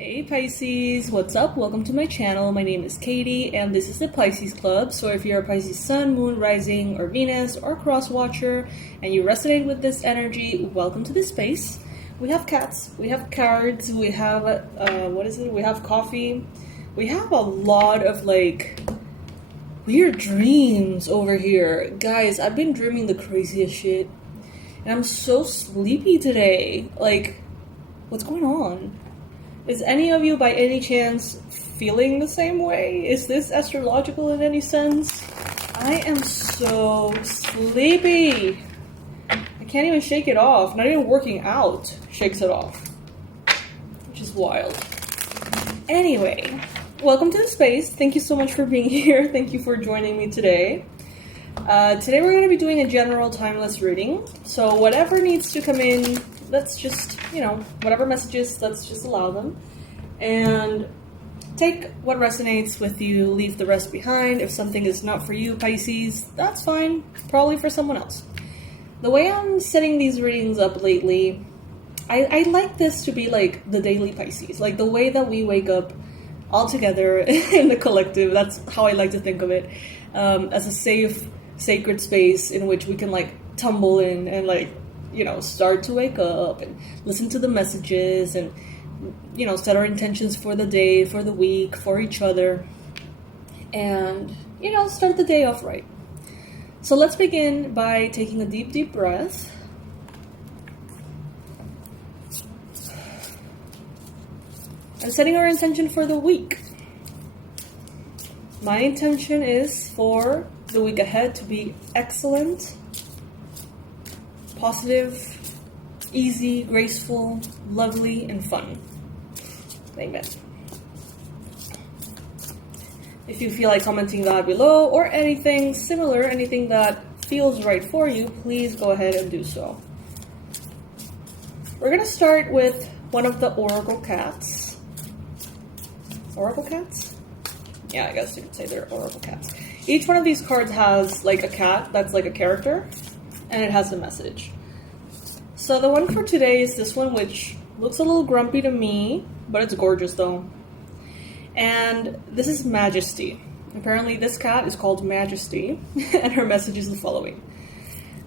Hey Pisces, what's up? Welcome to my channel. My name is Katie and this is the Pisces Club. So if you're a Pisces Sun, Moon, Rising, or Venus, or Cross Watcher, and you resonate with this energy, welcome to this space. We have cats, we have cards, we have, we have coffee. We have a lot of weird dreams over here. Guys, I've been dreaming the craziest shit. And I'm so sleepy today. What's going on? Is any of you by any chance feeling the same way? Is this astrological in any sense? I am so sleepy. I can't even shake it off. Not even working out shakes it off. Which is wild. Anyway, welcome to the space. Thank you so much for being here. Thank you for joining me today. Today we're going to be doing a general timeless reading. So whatever needs to come in, let's just, whatever messages, let's just allow them. And take what resonates with you, leave the rest behind. If something is not for you, Pisces, that's fine. Probably for someone else. The way I'm setting these readings up lately, I like this to be like the daily Pisces. Like the way that we wake up all together in the collective. That's how I like to think of it. As a safe, sacred space in which we can tumble in and start to wake up and listen to the messages and, set our intentions for the day, for the week, for each other, and, start the day off right. So let's begin by taking a deep, deep breath. And setting our intention for the week. My intention is for the week ahead to be excellent, positive, easy, graceful, lovely, and fun. Amen. If you feel like commenting that below or anything similar, anything that feels right for you, please go ahead and do so. We're going to start with one of the oracle cats. Oracle cats? Yeah, I guess you could say they're oracle cats. Each one of these cards has a cat that's like a character, and it has a message. So the one for today is this one, which looks a little grumpy to me, but it's gorgeous though. And this is Majesty. Apparently this cat is called Majesty, and her message is the following.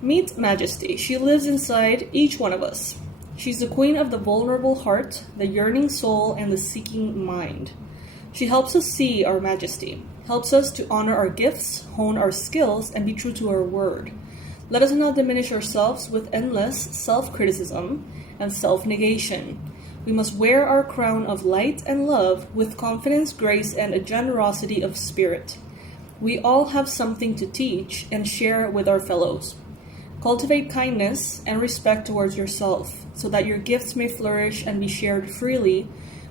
Meet Majesty. She lives inside each one of us. She's the queen of the vulnerable heart, the yearning soul, and the seeking mind. She helps us see our majesty, helps us to honor our gifts, hone our skills, and be true to our word. Let us not diminish ourselves with endless self-criticism and self-negation. We must wear our crown of light and love with confidence, grace, and a generosity of spirit. We all have something to teach and share with our fellows. Cultivate kindness and respect towards yourself so that your gifts may flourish and be shared freely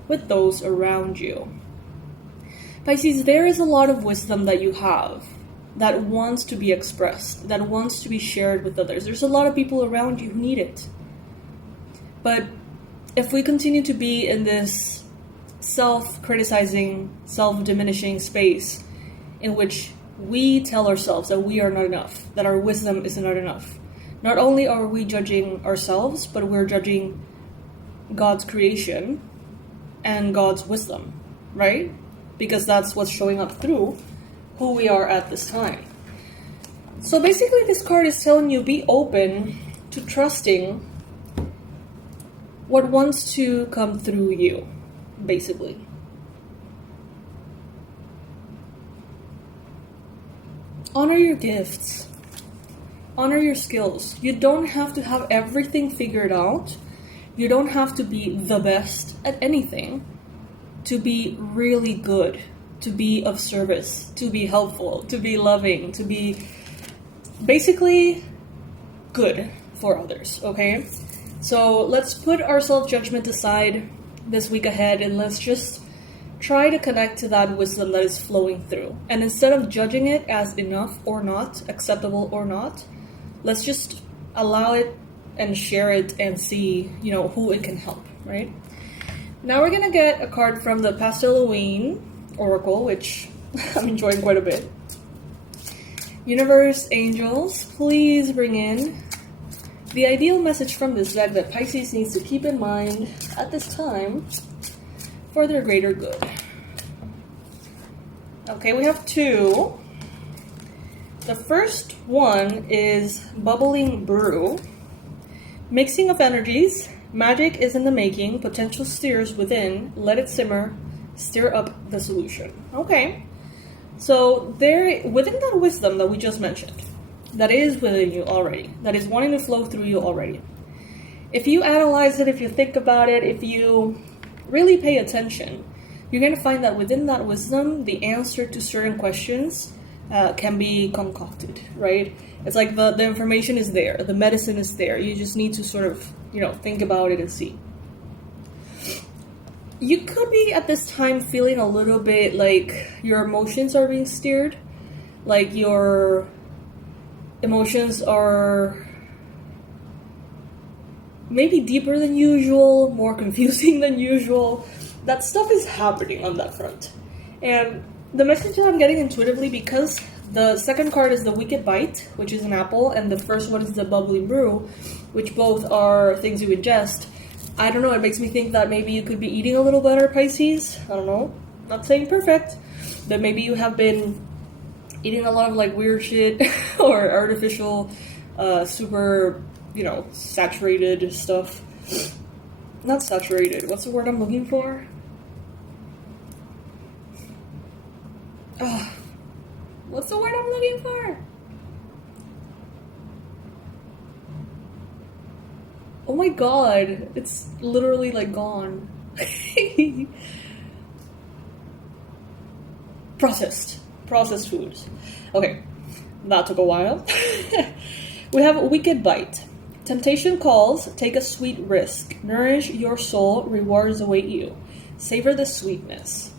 with those around you. Pisces, there is a lot of wisdom that you have that wants to be expressed, that wants to be shared with others. There's a lot of people around you who need it. But if we continue to be in this self-criticizing, self-diminishing space in which we tell ourselves that we are not enough, that our wisdom is not enough, not only are we judging ourselves, but we're judging God's creation and God's wisdom, right? Because that's what's showing up through who we are at this time. So basically this card is telling you be open to trusting what wants to come through you, basically. Honor your gifts. Honor your skills. You don't have to have everything figured out. You don't have to be the best at anything to be really good, to be of service, to be helpful, to be loving, to be basically good for others, okay? So let's put our self-judgment aside this week ahead and let's just try to connect to that wisdom that is flowing through. And instead of judging it as enough or not, acceptable or not, let's just allow it and share it and see, who it can help, right? Now we're gonna get a card from the Pastel Halloween Oracle, which I'm enjoying quite a bit. Universe, angels, please bring in the ideal message from this deck that Pisces needs to keep in mind at this time for their greater good. Okay, we have two. The first one is Bubbling Brew. Mixing of energies. Magic is in the making. Potential stirs within. Let it simmer. Stir up the solution. Okay. So there, within that wisdom that we just mentioned, that is within you already, that is wanting to flow through you already. If you analyze it, if you think about it, if you really pay attention, you're going to find that within that wisdom, the answer to certain questions can be concocted, right? It's like the information is there, the medicine is there. You just need to sort of, think about it and see. You could be at this time feeling a little bit like your emotions are being steered, like your emotions are maybe deeper than usual, more confusing than usual. That stuff is happening on that front. And the message that I'm getting intuitively, because the second card is the Wicked Bite, which is an apple, and the first one is the Bubbling Brew, which both are things you ingest. I don't know, it makes me think that maybe you could be eating a little better, Pisces. I don't know. Not saying perfect, but maybe you have been eating a lot of like weird shit or artificial, super, saturated stuff. Not saturated. What's the word I'm looking for? What's the word I'm looking for? Oh my god, it's literally like gone. Processed foods. Okay, that took a while. We have a Wicked Bite. Temptation calls, take a sweet risk. Nourish your soul, rewards await you. Savor the sweetness.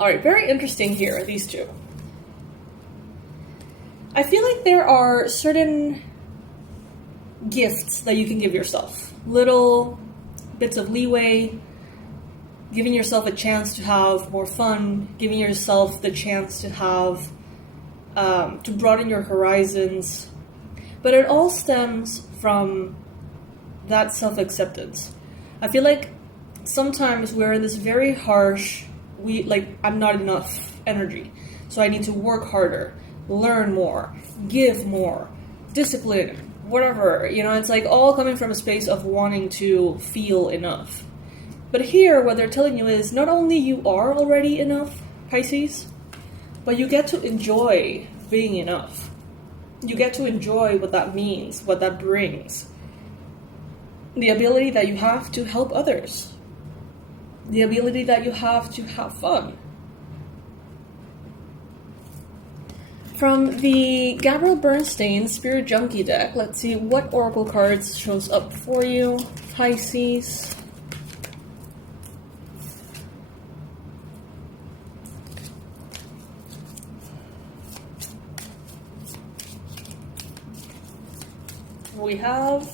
Alright, very interesting here, these two. I feel like there are certain gifts that you can give yourself. Little bits of leeway, giving yourself a chance to have more fun, giving yourself the chance to have, to broaden your horizons. But it all stems from that self-acceptance. I feel like sometimes we're in this very harsh, I'm not enough energy. So I need to work harder, learn more, give more, discipline, whatever. It's like all coming from a space of wanting to feel enough. But here, what they're telling you is not only you are already enough, Pisces, but you get to enjoy being enough. You get to enjoy what that means, what that brings. The ability that you have to help others. The ability that you have to have fun. From the Gabrielle Bernstein Spirit Junkie deck, let's see what oracle cards shows up for you, Pisces. We have,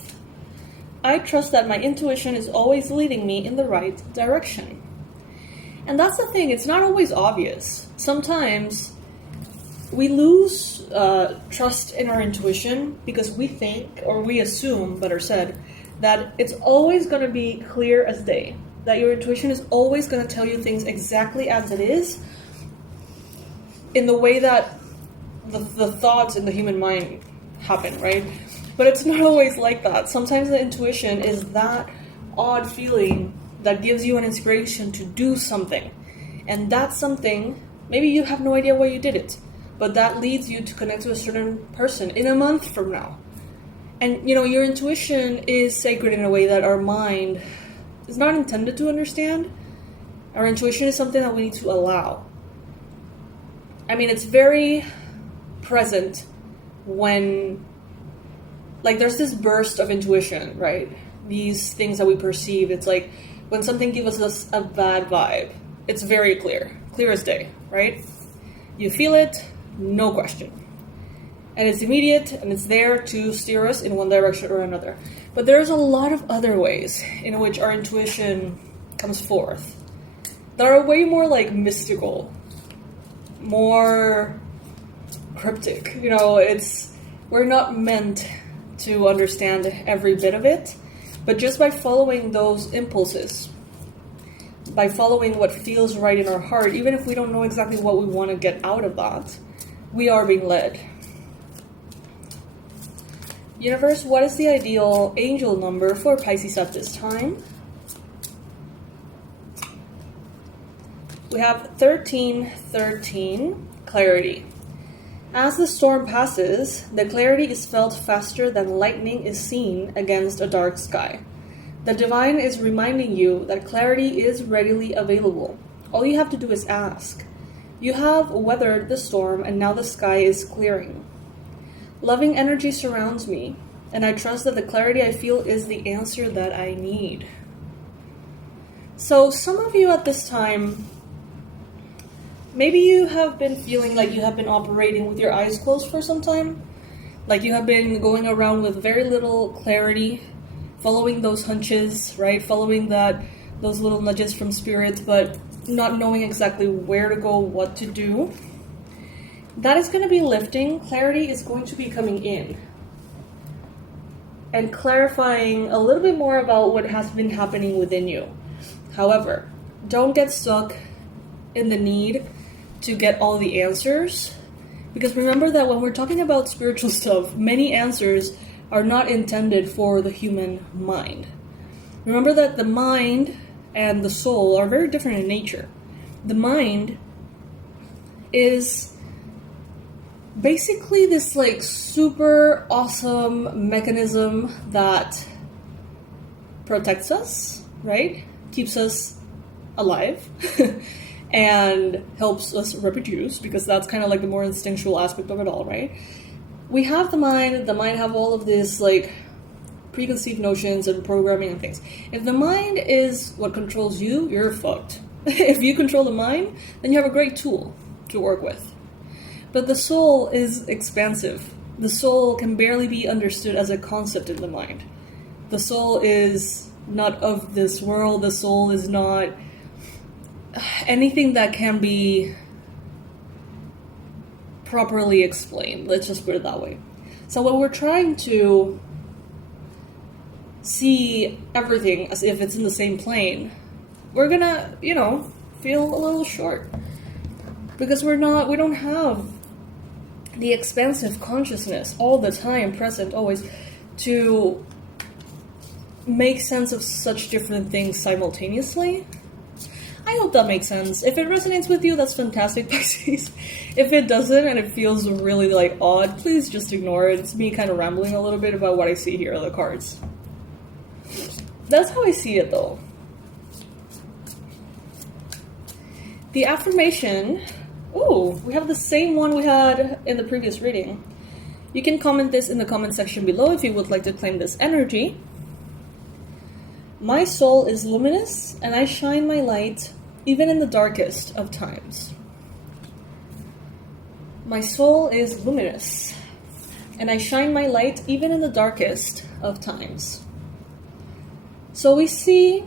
I trust that my intuition is always leading me in the right direction. And that's the thing, it's not always obvious. Sometimes we lose trust in our intuition because we think, or we assume, better said, that it's always going to be clear as day. That your intuition is always going to tell you things exactly as it is, in the way that the thoughts in the human mind happen, right? But it's not always like that. Sometimes the intuition is that odd feeling that gives you an inspiration to do something. And that something, maybe you have no idea why you did it, but that leads you to connect to a certain person in a month from now. And, your intuition is sacred in a way that our mind is not intended to understand. Our intuition is something that we need to allow. I mean, it's very present when, there's this burst of intuition, right? These things that we perceive, it's like when something gives us a bad vibe, it's very clear as day, right? You feel it, no question. And it's immediate, and it's there to steer us in one direction or another. But there's a lot of other ways in which our intuition comes forth that are way more mystical, more cryptic. We're not meant to understand every bit of it, but just by following those impulses, by following what feels right in our heart, even if we don't know exactly what we want to get out of that, we are being led. Universe, what is the ideal angel number for Pisces at this time? We have 1313, clarity. As the storm passes, the clarity is felt faster than lightning is seen against a dark sky. The divine is reminding you that clarity is readily available. All you have to do is ask. You have weathered the storm and now the sky is clearing. Loving energy surrounds me, and I trust that the clarity I feel is the answer that I need. So some of you at this time, maybe you have been feeling like you have been operating with your eyes closed for some time. Like you have been going around with very little clarity, following those hunches, right? Following those little nudges from spirit, but not knowing exactly where to go, what to do. That is going to be lifting. Clarity is going to be coming in and clarifying a little bit more about what has been happening within you. However, don't get stuck in the need to get all the answers, because remember that when we're talking about spiritual stuff, many answers are not intended for the human mind. Remember that the mind and the soul are very different in nature. The mind is basically this like super awesome mechanism that protects us, right? Keeps us alive and helps us reproduce, because that's kind of like the more instinctual aspect of it all, right? We have the mind have all of this like preconceived notions and programming and things. If the mind is what controls you, you're fucked. If you control the mind, then you have a great tool to work with. But the soul is expansive. The soul can barely be understood as a concept in the mind. The soul is not of this world. The soul is not anything that can be properly explained. Let's just put it that way. So when we're trying to see everything as if it's in the same plane, we're gonna, feel a little short. Because we don't have the expansive consciousness all the time, present, always, to make sense of such different things simultaneously. I hope that makes sense. If it resonates with you, that's fantastic, Pisces. If it doesn't and it feels really like odd, please just ignore it. It's me kind of rambling a little bit about what I see here on the cards. That's how I see it, though. The affirmation. Ooh, we have the same one we had in the previous reading. You can comment this in the comment section below if you would like to claim this energy. My soul is luminous, and I shine my light even in the darkest of times. My soul is luminous, and I shine my light even in the darkest of times. So we see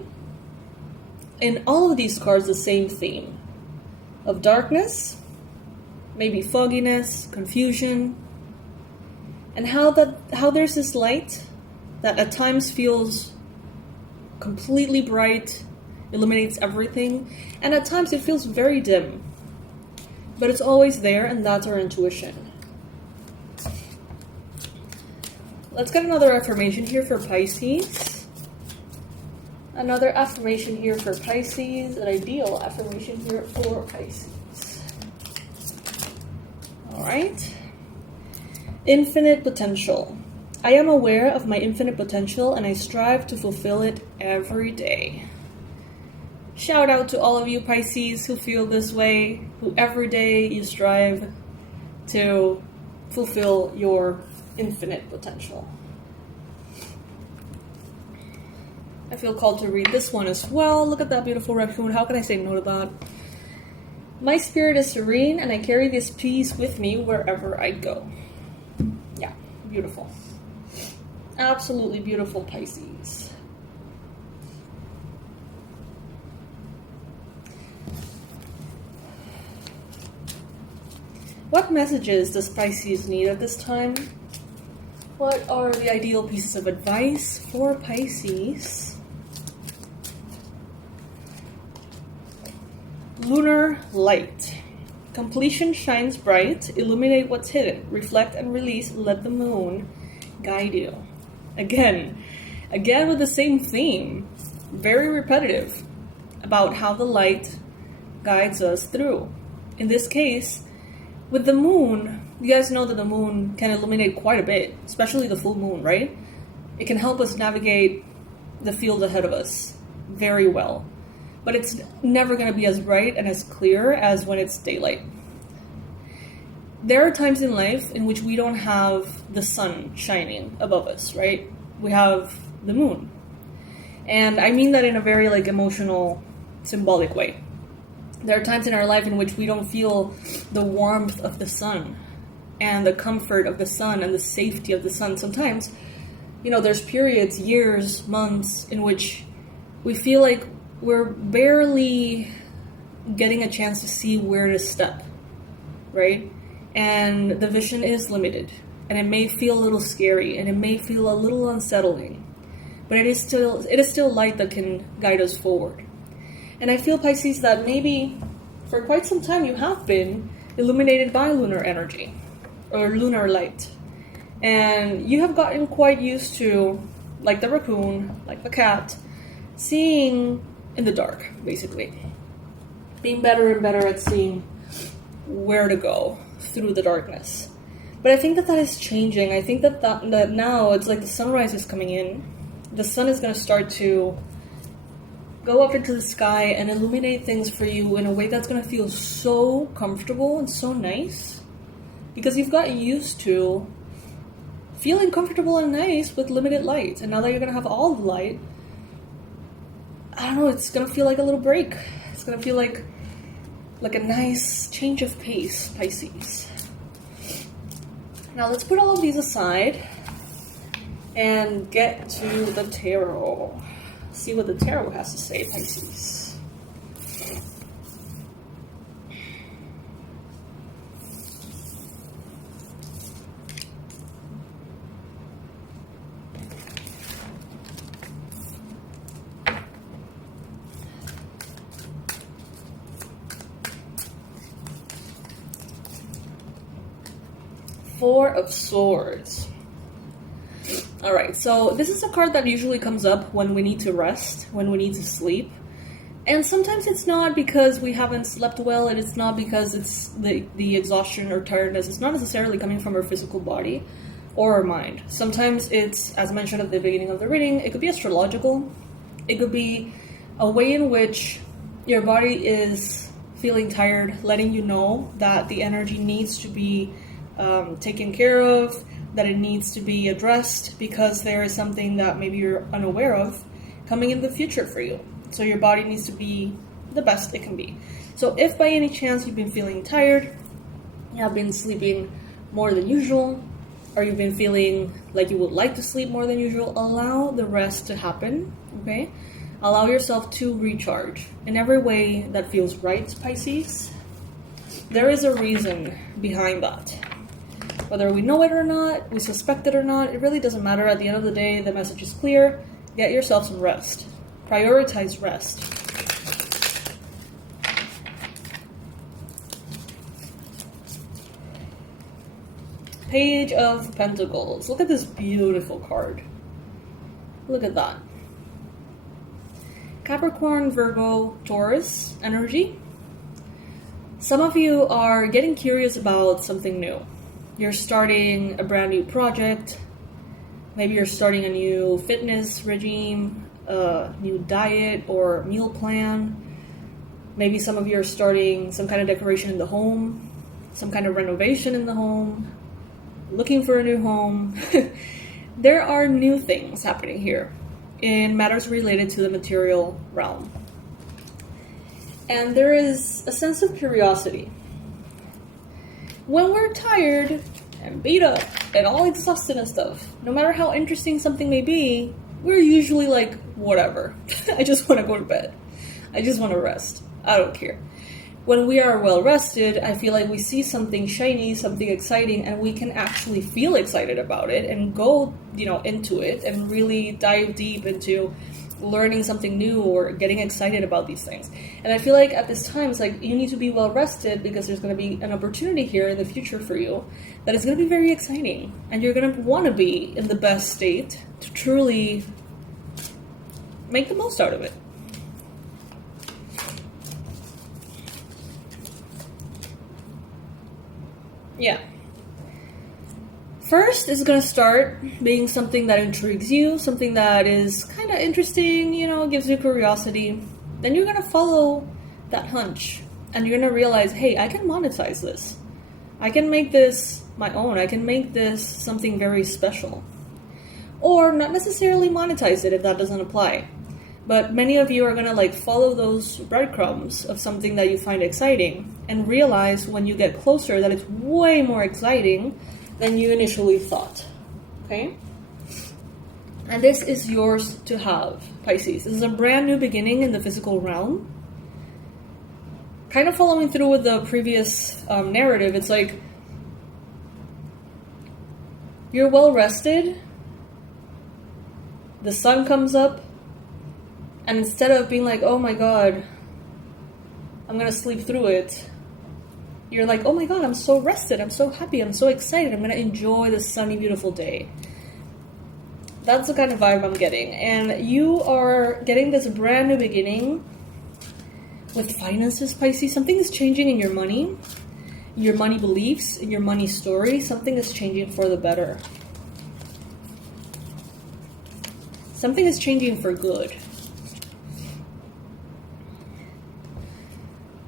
in all of these cards the same theme of darkness, maybe fogginess, confusion, and how there's this light that at times feels completely bright, illuminates everything, and at times it feels very dim, but it's always there, and that's our intuition. Let's get another affirmation here for Pisces. Another affirmation here for Pisces, an ideal affirmation here for Pisces. Alright. Infinite potential. I am aware of my infinite potential and I strive to fulfill it every day. Shout out to all of you Pisces who feel this way, who every day you strive to fulfill your infinite potential. I feel called to read this one as well. Look at that beautiful raccoon. How can I say no to that? My spirit is serene and I carry this peace with me wherever I go. Yeah, beautiful. Absolutely beautiful, Pisces. What messages does Pisces need at this time? What are the ideal pieces of advice for Pisces? Lunar light. Completion shines bright. Illuminate what's hidden. Reflect and release. Let the moon guide you. Again with the same theme. Very repetitive about how the light guides us through. In this case, with the moon, you guys know that the moon can illuminate quite a bit, especially the full moon, right? It can help us navigate the field ahead of us very well. But it's never going to be as bright and as clear as when it's daylight. There are times in life in which we don't have the sun shining above us, right? We have the moon. And I mean that in a very emotional, symbolic way. There are times in our life in which we don't feel the warmth of the sun and the comfort of the sun and the safety of the sun. Sometimes, there's periods, years, months in which we feel like we're barely getting a chance to see where to step, right? And the vision is limited, and it may feel a little scary, and it may feel a little unsettling, but it is still light that can guide us forward. And I feel, Pisces, that maybe for quite some time you have been illuminated by lunar energy or lunar light, and you have gotten quite used to, like the raccoon, like the cat, seeing in the dark, basically. Being better and better at seeing where to go through the darkness. But I think that is changing. I think that now it's like the sunrise is coming in. The sun is going to start to go up into the sky and illuminate things for you in a way that's going to feel so comfortable and so nice. Because you've gotten used to feeling comfortable and nice with limited light. And now that you're going to have all the light, I don't know, it's going to feel like a little break. It's going to feel like a nice change of pace, Pisces. Now let's put all of these aside and get to the tarot. See what the tarot has to say, Pisces. Four of Swords. Alright, so this is a card that usually comes up when we need to rest, when we need to sleep. And sometimes it's not because we haven't slept well, and it's not because it's the exhaustion or tiredness. It's not necessarily coming from our physical body or our mind. Sometimes it's, as mentioned at the beginning of the reading, it could be astrological. It could be a way in which your body is feeling tired, letting you know that the energy needs to be taken care of, that it needs to be addressed because there is something that maybe you're unaware of coming in the future for you. So your body needs to be the best it can be. So if by any chance you've been feeling tired, you have been sleeping more than usual, or you've been feeling like you would like to sleep more than usual, allow the rest to happen, okay? Allow yourself to recharge in every way that feels right, Pisces. There is a reason behind that. Whether we know it or not, we suspect it or not, it really doesn't matter. At the end of the day, the message is clear. Get yourself some rest. Prioritize rest. Page of Pentacles. Look at this beautiful card. Look at that. Capricorn, Virgo, Taurus energy. Some of you are getting curious about something new. You're starting a brand new project. Maybe you're starting a new fitness regime, a new diet or meal plan. Maybe some of you are starting some kind of decoration in the home, some kind of renovation in the home, looking for a new home. There are new things happening here in matters related to the material realm. And there is a sense of curiosity. When we're tired and beat up and all exhausted and stuff, no matter how interesting something may be, we're usually like, whatever. I just want to go to bed. I just want to rest. I don't care. When we are well rested, I feel like we see something shiny, something exciting, and we can actually feel excited about it and go, into it and really dive deep into learning something new or getting excited about these things. And I feel like at this time, it's like you need to be well rested because there's going to be an opportunity here in the future for you that is going to be very exciting. And you're going to want to be in the best state to truly make the most out of it. Yeah. First, it's going to start being something that intrigues you, something that is kind of interesting, you know, gives you curiosity. Then you're going to follow that hunch and you're going to realize, hey, I can monetize this. I can make this my own. I can make this something very special. Or not necessarily monetize it if that doesn't apply. But many of you are going to like follow those breadcrumbs of something that you find exciting and realize when you get closer that it's way more exciting than you initially thought. Okay? And this is yours to have, Pisces. This is a brand new beginning in the physical realm. Kind of following through with the previous narrative, it's like you're well rested, the sun comes up, and instead of being like, oh my god, I'm gonna sleep through it, you're like, oh my god, I'm so rested, I'm so happy, I'm so excited, I'm gonna enjoy this sunny, beautiful day. That's the kind of vibe I'm getting. And you are getting this brand new beginning with finances, Pisces. Something is changing in your money beliefs, in your money story. Something is changing for the better. Something is changing for good.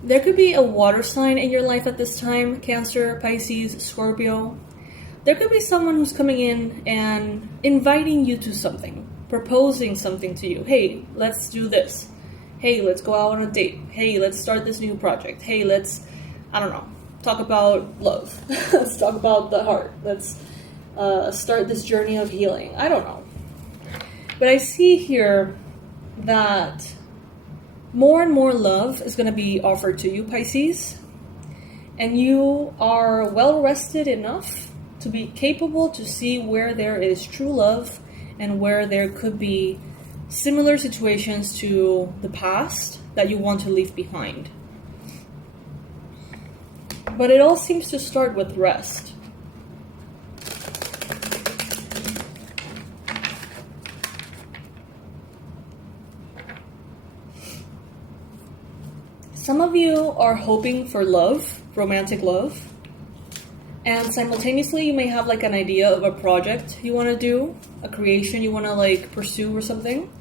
There could be a water sign in your life at this time, Cancer, Pisces, Scorpio. There could be someone who's coming in and inviting you to something, proposing something to you. Hey, let's do this. Hey, let's go out on a date. Hey, let's start this new project. Hey, let's, I don't know, talk about love. Let's talk about the heart. Let's start this journey of healing. I don't know. But I see here that more and more love is going to be offered to you, Pisces. And you are well rested enough to be capable to see where there is true love and where there could be similar situations to the past that you want to leave behind. But it all seems to start with rest. Some of you are hoping for love, romantic love, and simultaneously you may have like an idea of a project you want to do, a creation you want to like pursue or something.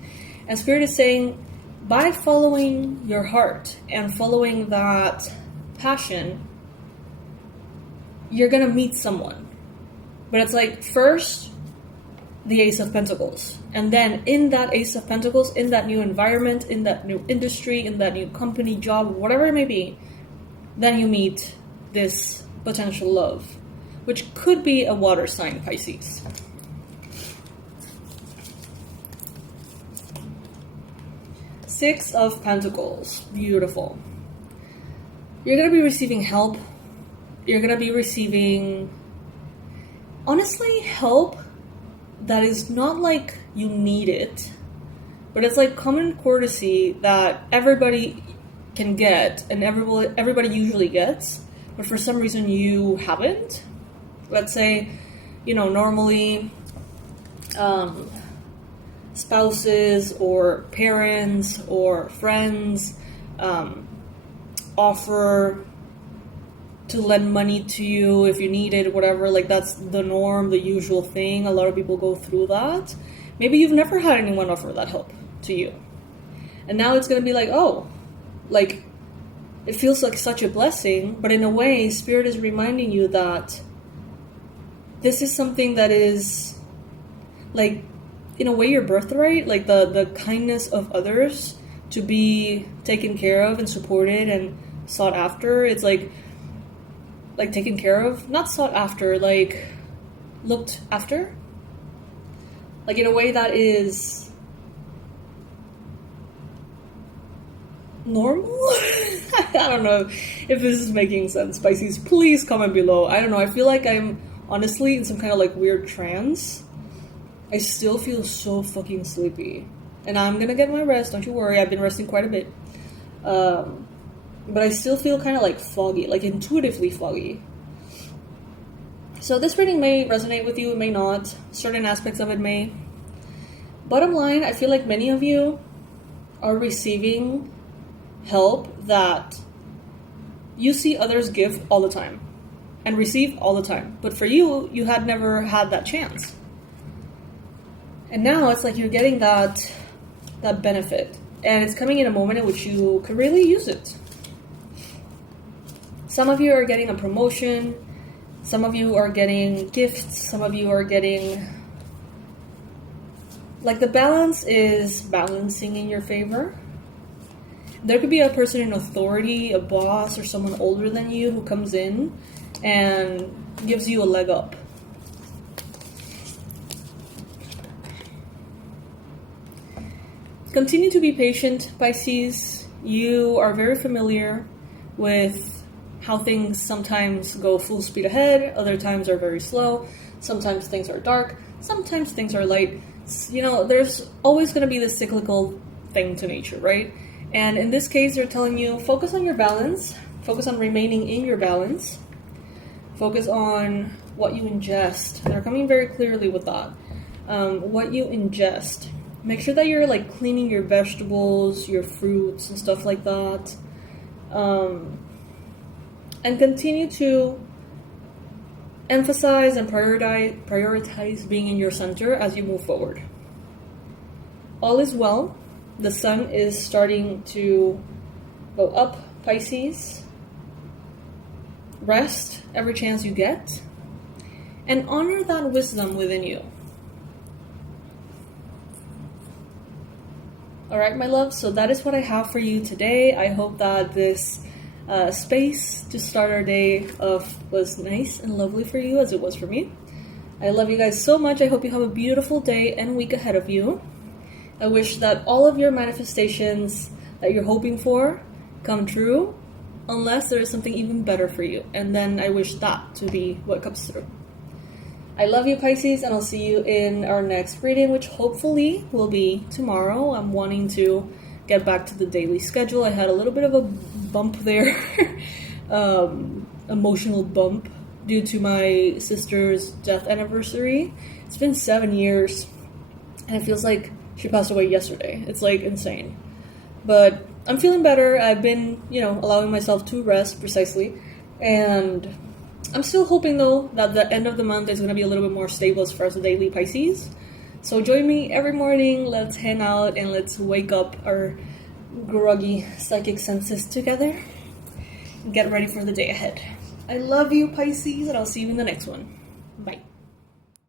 And Spirit is saying, by following your heart and following that passion, you're going to meet someone. But it's like first the Ace of Pentacles. And then in that Ace of Pentacles, in that new environment, in that new industry, in that new company, job, whatever it may be, then you meet this potential love, which could be a water sign, Pisces. Six of Pentacles. Beautiful. You're going to be receiving help. You're going to be receiving, honestly, help that is not like you need it, but it's like common courtesy that everybody can get and everybody usually gets, but for some reason you haven't. Let's say, you know, normally spouses or parents or friends offer to lend money to you if you need it, whatever. Like that's the norm, the usual thing. A lot of people go through that. Maybe you've never had anyone offer that help to you. And now it's going to be like, oh, like it feels like such a blessing, but in a way, Spirit is reminding you that this is something that is like, in a way, your birthright, like the kindness of others to be taken care of and supported and sought after. It's like taken care of, not sought after, like looked after. Like in a way that is normal? I don't know if this is making sense, Pisces. Please comment below. I don't know. I feel like I'm honestly in some kind of like weird trance. I still feel so fucking sleepy. And I'm gonna get my rest, don't you worry. I've been resting quite a bit. But I still feel kind of like foggy, like intuitively foggy. So this reading may resonate with you, it may not. Certain aspects of it may. Bottom line, I feel like many of you are receiving help that you see others give all the time and receive all the time. But for you, you had never had that chance. And now it's like you're getting that benefit. And it's coming in a moment in which you could really use it. Some of you are getting a promotion. Some of you are getting gifts. Some of you are getting... like the balance is balancing in your favor. There could be a person in authority, a boss, or someone older than you who comes in and gives you a leg up. Continue to be patient, Pisces. You are very familiar with how things sometimes go full speed ahead, other times are very slow, sometimes things are dark, sometimes things are light. You know, there's always going to be this cyclical thing to nature, right? And in this case, they're telling you, focus on your balance, focus on remaining in your balance, focus on what you ingest. They're coming very clearly with that. What you ingest. Make sure that you're like cleaning your vegetables, your fruits, and stuff like that. And continue to emphasize and prioritize being in your center as you move forward. All is well. The sun is starting to go up, Pisces. Rest every chance you get. And honor that wisdom within you. Alright, my love, so that is what I have for you today. I hope that this space to start our day off was nice and lovely for you as it was for me. I love you guys so much. I hope you have a beautiful day and week ahead of you. I wish that all of your manifestations that you're hoping for come true, unless there is something even better for you. And then I wish that to be what comes through. I love you, Pisces, and I'll see you in our next reading, which hopefully will be tomorrow. I'm wanting to get back to the daily schedule. I had a little bit of a bump there, emotional bump, due to my sister's death anniversary. It's been 7 years, and it feels like she passed away yesterday. It's like insane. But I'm feeling better. I've been, allowing myself to rest precisely, and I'm still hoping, though, that the end of the month is going to be a little bit more stable as far as the daily Pisces. So join me every morning. Let's hang out and let's wake up our groggy psychic senses together and get ready for the day ahead. I love you, Pisces, and I'll see you in the next one. Bye.